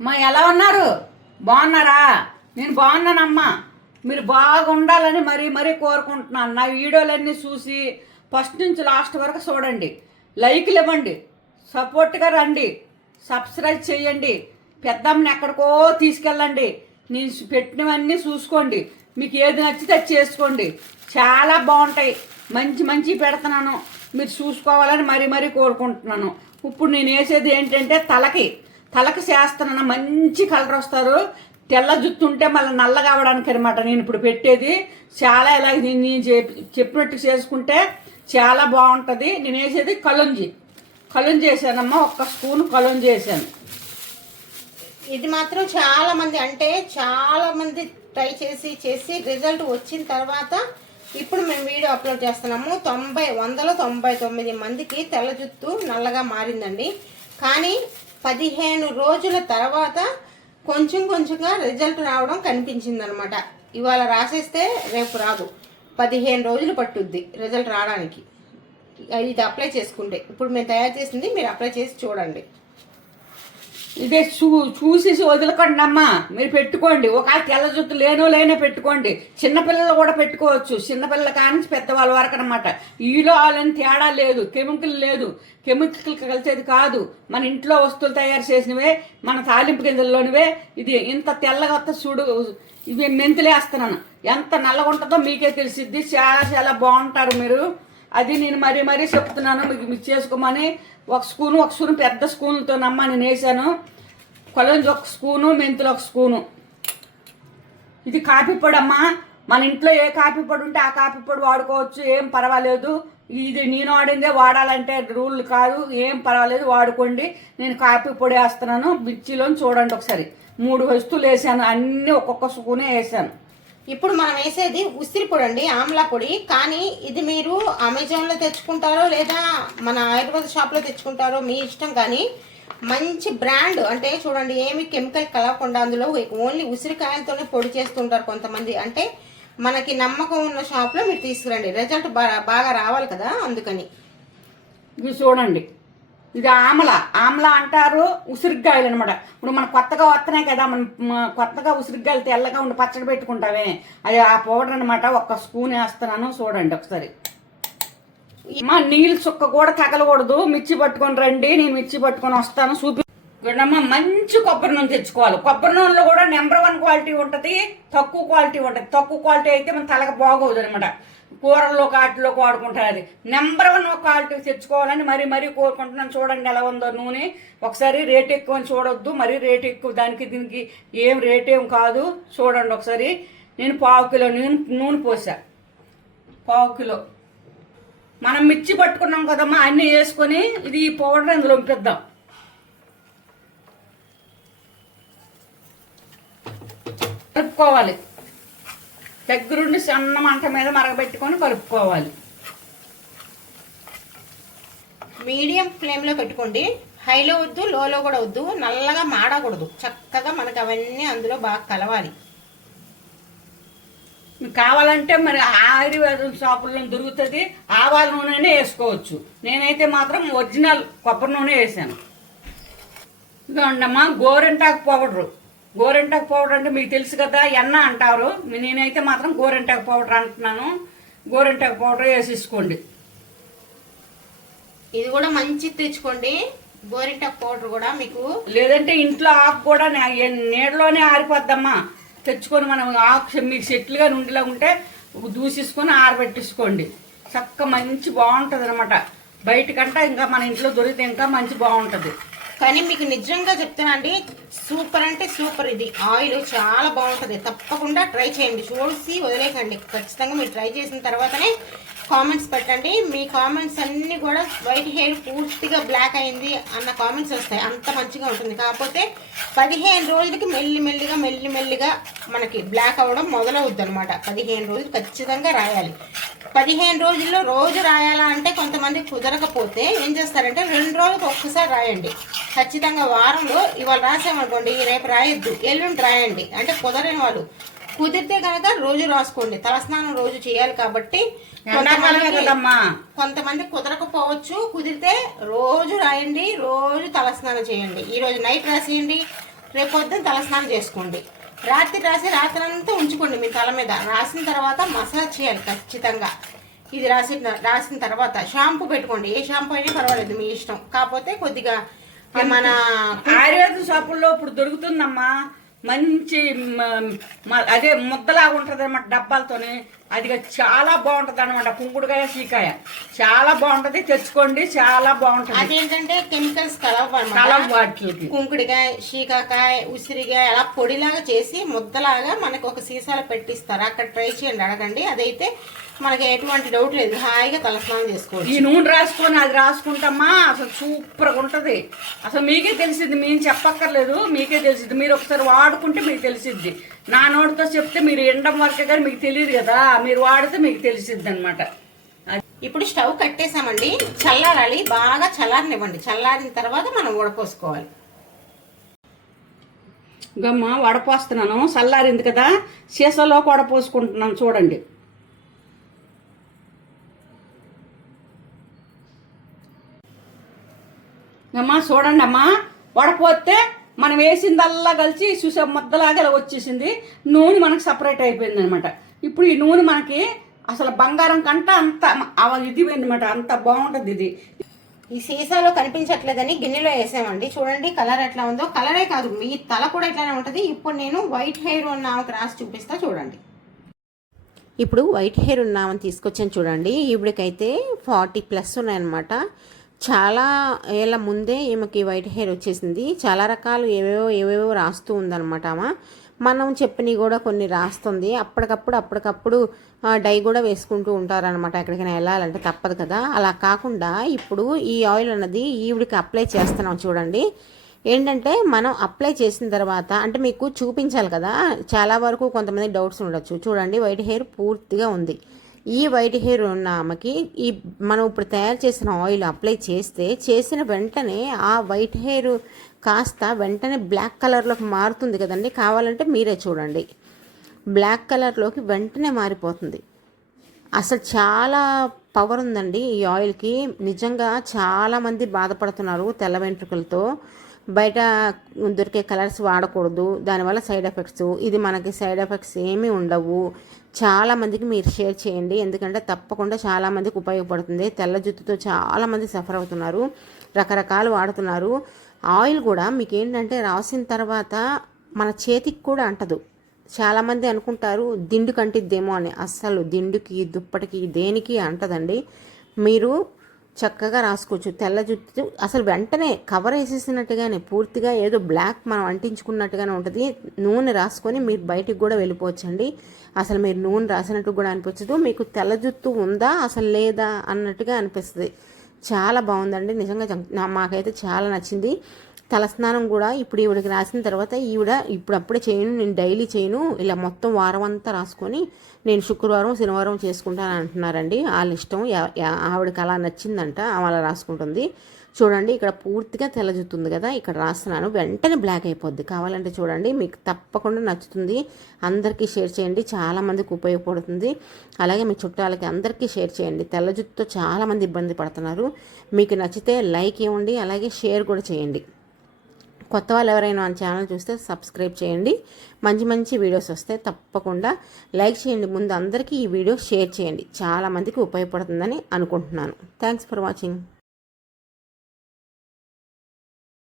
మా ఎలా ఉన్నారు? బాగున్నారా? నేను బాగున్నానమ్మా. మీరు బాగుండాలని మరీ మరీ కోరుకుంటున్నాను. నా వీడియోలన్నీ చూసి ఫస్ట్ నుంచి లాస్ట్ వరకు చూడండి. లైక్లు ఇవ్వండి. సపోర్ట్గా రండి. సబ్స్క్రైబ్ చేయండి. పెద్దమ్మని ఎక్కడికో తీసుకెళ్ళండి. నేను పెట్టినవన్నీ చూసుకోండి. మీకు ఏది నచ్చితే అది చేసుకోండి. చాలా బాగుంటాయి. మంచి మంచి పెడుతున్నాను. మీరు చూసుకోవాలని మరీ మరీ కోరుకుంటున్నాను. ఇప్పుడు నేను వేసేది ఏంటంటే తలకి. తలకు చేస్తున్నాను మంచి కలర్ వస్తారు. తెల్ల జుట్టు ఉంటే మళ్ళీ నల్లగా అవడానికి అనమాట నేను ఇప్పుడు పెట్టేది. చాలా ఇలా నేను చెప్పి- చెప్పినట్టు చేసుకుంటే చాలా బాగుంటుంది. నేను వేసేది కలుంజి కలుంజి వేసానమ్మా ఒక్క స్పూన్ కలుంజి వేసాను. ఇది మాత్రం చాలా మంది అంటే చాలా మంది ట్రై చేసి చేసి రిజల్ట్ వచ్చిన తర్వాత ఇప్పుడు మేము వీడియో అప్లోడ్ చేస్తున్నాము. తొంభై వందల తొంభై తొమ్మిది మందికి తెల్ల జుత్తు నల్లగా మారిందండి. కానీ పదిహేను రోజుల తర్వాత కొంచెం కొంచెంగా రిజల్ట్ రావడం కనిపించింది అనమాట ఇవాళ రాసేస్తే రేపు రాదు. పదిహేను రోజులు పట్టుద్ది రిజల్ట్ రావడానికి. ఇది అప్లై చేసుకుంటే. ఇప్పుడు మేము తయారు చేసింది మీరు అప్లై చేసి చూడండి. ఇదే చూ చూసేసి వదలకండి అమ్మా మీరు పెట్టుకోండి. ఒకవేళ తెల్ల జుట్టు లేనో లేనే పెట్టుకోండి. చిన్నపిల్లలు కూడా పెట్టుకోవచ్చు. చిన్నపిల్లల కానించి పెద్దవాళ్ళ వరకు అనమాట ఈలో వాళ్ళని తేడా లేదు. కెమికల్ లేదు. కెమికల్ కలిసేది కాదు. మన ఇంట్లో వస్తువులు తయారు చేసినవే మన తాలింపు గింజల్లోనివే. ఇది ఇంత తెల్లగా వస్తే చూడు ఇవి మెంతులేస్తున్నాను. ఎంత నల్లగా ఉంటుందో మీకే తెలిసిద్ది. చాలా చాలా బాగుంటారు మీరు. అది నేను మరీ మరీ చెప్తున్నాను మీకు మిక్స్ చేసుకోమని. ఒక స్పూను ఒక స్పూన్ పెద్ద స్పూన్తో నమ్మ నేను వేసాను కొలంజి ఒక స్పూను మెంతులు ఒక స్పూను. ఇది కాఫీ పొడి అమ్మా మన ఇంట్లో ఏ కాఫీ పొడి ఉంటే ఆ కాఫీ పొడి వాడుకోవచ్చు ఏం పర్వాలేదు. ఇది నేను వాడిందే వాడాలంటే రూల్ కాదు ఏం పర్వాలేదు వాడుకోండి. నేను కాఫీ పొడి వేస్తున్నాను మిర్చిలో చూడండి ఒకసారి. మూడు వస్తువులు వేసాను అన్నీ ఒక్కొక్క స్పూనే వేసాను. ఇప్పుడు మనం వేసేది ఉసిరి పొడి అండి ఆమ్లా పొడి. కానీ ఇది మీరు అమెజాన్లో తెచ్చుకుంటారో లేదా మన ఆయుర్వేద షాప్లో తెచ్చుకుంటారో మీ ఇష్టం. కానీ మంచి బ్రాండ్ అంటే చూడండి ఏమి కెమికల్ కలవకుండా అందులో ఓన్లీ ఉసిరికాయలతోనే పొడి చేస్తుంటారు కొంతమంది. అంటే మనకి నమ్మకం ఉన్న షాప్లో మీరు తీసుకురండి. రిజల్ట్ బాగా రావాలి కదా అందుకని. ఇవి చూడండి. ఇది ఆమల. ఆమల అంటారు ఉసిరికాయలు అనమాట ఇప్పుడు మనం కొత్తగా వస్తున్నాయి కదా మనం కొత్తగా ఉసిరికాయలు తెల్లగా ఉండి పచ్చడి పెట్టుకుంటామే. అది ఆ పౌడర్ అనమాట ఒక్క స్పూన్ వేస్తున్నాను చూడండి ఒకసారి. మా నీళ్ళు చుక్క కూడా తగలకూడదు. మిర్చి పట్టుకొని రండి నేను మిర్చి పట్టుకొని వస్తాను. చూపి చూడమ్మా మంచి కొబ్బరి నూనె తెచ్చుకోవాలి. కొబ్బరి నూనెలో కూడా నెంబర్ వన్ క్వాలిటీ ఉంటుంది తక్కువ క్వాలిటీ ఉంటుంది. తక్కువ క్వాలిటీ అయితే మన తలకి బాగోదు అనమాట కూరల్లో కాటిలో వాడుకుంటారు అది. నెంబర్ వన్ క్వాలిటీ తెచ్చుకోవాలని మరీ మరీ కోరుకుంటున్నాను. చూడండి ఎలా ఉందో నూనె. ఒకసారి రేట్ ఎక్కువ అని చూడొద్దు. మరీ రేట్ ఎక్కువ. దానికి దీనికి ఏం రేట్ ఏం కాదు. చూడండి ఒకసారి. నేను పావు కిలో నూనె నూనె పోసా. పావు కిలో. మనం మిర్చి పట్టుకున్నాం కదమ్మా అన్నీ వేసుకొని ఇది ఈ పౌడర్ అందులో పంపిద్దాం కలుపుకోవాలి. దగ్గరుండి సన్న మంట మీద మరగబెట్టుకొని కలుపుకోవాలి. మీడియం ఫ్లేమ్లో పెట్టుకోండి. హైలో వద్దు లోలో కూడా వద్దు. నల్లగా మాడకూడదు. చక్కగా మనకు అవన్నీ అందులో బాగా కలవాలి. కావాలంటే మరి ఆయుర్వేదం షాపుల్లో దొరుకుతుంది? ఆవాల నూనెనే వేసుకోవచ్చు. నేనైతే మాత్రం ఒరిజినల్ కొబ్బరి నూనె వేసాను. ఇదిగోండమ్మా గోరెంటాకు పౌడరు. గోరెంటాకు పౌడర్ అంటే మీకు తెలుసు కదా ఎన్న అంటారు. నేనైతే మాత్రం గోరెంటాకు పౌడర్ అంటున్నాను. గోరెంటాకు పౌడర్ వేసేసుకోండి. ఇది కూడా మంచి తెచ్చుకోండి. గోరింటాక్ పౌడర్ కూడా మీకు లేదంటే ఇంట్లో ఆకు కూడా నీడలోనే ఆరిపోద్దమ్మా. తెచ్చుకొని మనం ఆకు మీకు చెట్లుగా నుండిలా ఉంటే దూసేసుకొని ఆరబెట్టేసుకోండి. చక్క మంచి బాగుంటుంది అనమాట బయటకంటే ఇంకా మన ఇంట్లో దొరికితే ఇంకా మంచి బాగుంటుంది. కానీ మీకు నిజంగా చెప్తానండి సూపర్ అంటే సూపర్ ఇది. ఆయిల్ చాలా బాగుంటుంది. తప్పకుండా ట్రై చేయండి. చూసి వదిలేకండి. ఖచ్చితంగా మీరు ట్రై చేసిన తర్వాతనే కామెంట్స్ పెట్టండి. మీ కామెంట్స్ అన్నీ కూడా వైట్ హెయిర్ పూర్తిగా బ్లాక్ అయింది అన్న కామెంట్స్ వస్తాయి. అంత మంచిగా ఉంటుంది. కాకపోతే పదిహేను రోజులకి మెల్లి మెల్లిగా మెల్లి మెల్లిగా మనకి బ్లాక్ అవ్వడం మొదలవుద్ది అనమాట పదిహేను రోజులు ఖచ్చితంగా రాయాలి. పదిహేను రోజుల్లో రోజు రాయాలా అంటే కొంతమంది కుదరకపోతే ఏం చేస్తారంటే రెండు రోజులకు ఒక్కసారి రాయండి. ఖచ్చితంగా వారంలో ఇవాళ రాసామనుకోండి రేపు రాయొద్దు. ఎల్లుండి రాయండి. అంటే కుదరని వాళ్ళు కుదిరితే కనుక రోజు రాసుకోండి. తలస్నానం రోజు చేయాలి కాబట్టి కొంతమంది కుదరకపోవచ్చు. కుదిరితే రోజు రాయండి రోజు తలస్నానం చేయండి. ఈ రోజు నైట్ రాసేయండి రేపు పొద్దున్న తలస్నానం చేసుకోండి. రాత్రి రాసి రాత్రి అంతా ఉంచుకోండి మీ తల మీద. రాసిన తర్వాత మసాజ్ చేయాలి ఖచ్చితంగా. ఇది రాసిన రాసిన తర్వాత షాంపూ పెట్టుకోండి. ఏ షాంపూ అయినా పర్వాలేదు మీ ఇష్టం. కాకపోతే కొద్దిగా మన ఆయుర్వేద షాపుల్లో ఇప్పుడు దొరుకుతుందమ్మా. మంచి అదే ముద్దలాగా ఉంటుంది అనమాట డబ్బాలతోని. అది చాలా బాగుంటది అనమాట కుంకుడుకాయ సీకాయ చాలా బాగుంటది తెచ్చుకోండి చాలా బాగుంటది. అదేంటంటే కెమికల్స్ కలవ వాటికి. కుంకుడికాయ షీకాకాయ ఉసిరికాయ అలా పొడిలాగా చేసి ముద్దలాగా మనకు ఒక సీసాలో పెట్టిస్తారు. అక్కడ ట్రై చేయండి అడగండి. అదైతే మనకి ఎటువంటి డౌట్ లేదు. హాయిగా తలస్నానం చేసుకోవచ్చు. ఈ నూనె రాసుకొని అది రాసుకుంటామా? అసలు సూపర్గా ఉంటది. అసలు మీకే తెలిసిద్ది. మేము చెప్పక్కర్లేదు. మీకే తెలిసిద్ది. మీరు ఒకసారి వాడుకుంటే మీకు తెలిసిద్ది. నా నోటితో చెప్తే మీరు ఎండం వరకే కానీ మీకు తెలియదు కదా. మీరు వాడితే మీకు తెలిసిద్ది అనమాట ఇప్పుడు స్టవ్ కట్టేసామండి చల్లారాలి. బాగా చల్లారనివ్వండి. చల్లారిన తర్వాత మనం ఉడపోసుకోవాలి గమ్మ వడపోస్తున్నాను. చల్లారింది కదా. సీసాలో వడపోసుకుంటున్నాను చూడండి. అమ్మా చూడండి అమ్మా వడపోతే మనం వేసిందల్లా కలిసి చూసే ముద్దలాగా ఇలా వచ్చేసింది. నూనె మనకి సపరేట్ అయిపోయింది అనమాట ఇప్పుడు ఈ నూనె మనకి అసలు బంగారం కంట అంత అవ- ఇది అనమాట అంత బాగుంటుంది ఇది. ఈ సీసాలో కనిపించట్లేదని గిన్నెలో వేసామండి. చూడండి కలర్ ఎట్లా ఉందో. కలరే కాదు మీ తల కూడా ఇట్లానే ఉంటుంది. ఇప్పుడు నేను వైట్ హెయిర్ ఉన్న ఆమెకు రాసి చూపిస్తా చూడండి. ఇప్పుడు వైట్ హెయిర్ ఉన్న ఆమెను తీసుకొచ్చాను చూడండి. ఈవిడికైతే ఫార్టీ ప్లస్ ఉన్నాయన్నమాట. చాలా ఏళ్ళ ముందే ఈమెకి వైట్ హెయిర్ వచ్చేసింది. చాలా రకాలు ఏవేవో ఏవేవో రాస్తూ ఉందన్నమాట ఆమె. మనం చెప్పినవి కూడా కొన్ని రాస్తుంది. అప్పటికప్పుడు అప్పటికప్పుడు డై కూడా వేసుకుంటూ ఉంటారనమాట ఎక్కడికైనా వెళ్ళాలంటే తప్పదు కదా. అలా కాకుండా ఇప్పుడు ఈ ఆయిల్ అన్నది ఈవిడికి అప్లై చేస్తున్నాం చూడండి. ఏంటంటే మనం అప్లై చేసిన తర్వాత అంటే మీకు చూపించాలి కదా చాలా వరకు కొంతమంది డౌట్స్ ఉండొచ్చు. చూడండి వైట్ హెయిర్ పూర్తిగా ఉంది. ఈ వైట్ హెయిర్ ఉన్న ఆమెకి ఈ మనం ఇప్పుడు తయారు చేసిన ఆయిల్ అప్లై చేస్తే చేసిన వెంటనే ఆ వైట్ హెయిర్ కాస్త వెంటనే బ్లాక్ కలర్లోకి మారుతుంది కదండి. కావాలంటే మీరే చూడండి. బ్లాక్ కలర్లోకి వెంటనే మారిపోతుంది. అసలు చాలా పవర్ ఉందండి ఈ ఆయిల్కి. నిజంగా చాలామంది బాధపడుతున్నారు తెల్ల వెంట్రుకలతో. బయట దొరికే కలర్స్ వాడకూడదు. దానివల్ల సైడ్ ఎఫెక్ట్స్. ఇది మనకి సైడ్ ఎఫెక్ట్స్ ఏమీ ఉండవు. చాలామందికి మీరు షేర్ చేయండి. ఎందుకంటే తప్పకుండా చాలామందికి ఉపయోగపడుతుంది. తెల్ల జుట్టుతో చాలామంది సఫర్ అవుతున్నారు. రకరకాలు వాడుతున్నారు. ఆయిల్ కూడా మీకు ఏంటంటే రాసిన తర్వాత మన చేతికి కూడా అంటదు. చాలామంది అనుకుంటారు దిండు కంటిద్దేమో అని. అస్సలు దిండుకి దుప్పటికి దేనికి అంటదండి. మీరు చక్కగా రాసుకోవచ్చు. తెల్ల జుట్టు అసలు వెంటనే కవర్ వేసేసినట్టుగానే పూర్తిగా ఏదో బ్లాక్ మనం అంటించుకున్నట్టుగానే ఉంటుంది. నూనె రాసుకొని మీరు బయటికి కూడా వెళ్ళిపోవచ్చండి. అసలు మీరు నూనె రాసినట్టు కూడా అనిపించదు. మీకు తెల్ల జుట్టు ఉందా అసలు లేదా అన్నట్టుగా అనిపిస్తుంది. చాలా బాగుందండి. నిజంగా మాకైతే చాలా నచ్చింది. తలస్నానం కూడా ఇప్పుడు ఈవిడకి రాసిన తర్వాత ఈవిడ ఇప్పుడు అప్పుడే చేయను నేను డైలీ చేయను. ఇలా మొత్తం వారం అంతా రాసుకొని నేను శుక్రవారం శనివారం చేసుకుంటాను అంటున్నారండి. వాళ్ళ ఇష్టం ఆవిడకి అలా నచ్చిందంట అలా రాసుకుంటుంది. చూడండి ఇక్కడ పూర్తిగా తెల్ల కదా ఇక్కడ రాస్తున్నాను. వెంటనే బ్లాక్ అయిపోద్ది. కావాలంటే చూడండి మీకు తప్పకుండా నచ్చుతుంది. అందరికీ షేర్ చేయండి చాలామందికి ఉపయోగపడుతుంది. అలాగే మీ చుట్టాలకి అందరికీ షేర్ చేయండి. తెల్ల జుట్టుతో చాలామంది ఇబ్బంది పడుతున్నారు. మీకు నచ్చితే లైక్ ఇవ్వండి అలాగే షేర్ కూడా చేయండి. కొత్త వాళ్ళు ఎవరైనా మన ఛానల్ చూస్తే సబ్స్క్రైబ్ చేయండి. మంచి మంచి వీడియోస్ వస్తే తప్పకుండా లైక్ చేయండి. ముందు అందరికీ ఈ వీడియో షేర్ చేయండి. చాలామందికి ఉపయోగపడుతుందని అనుకుంటున్నాను. Thanks for watching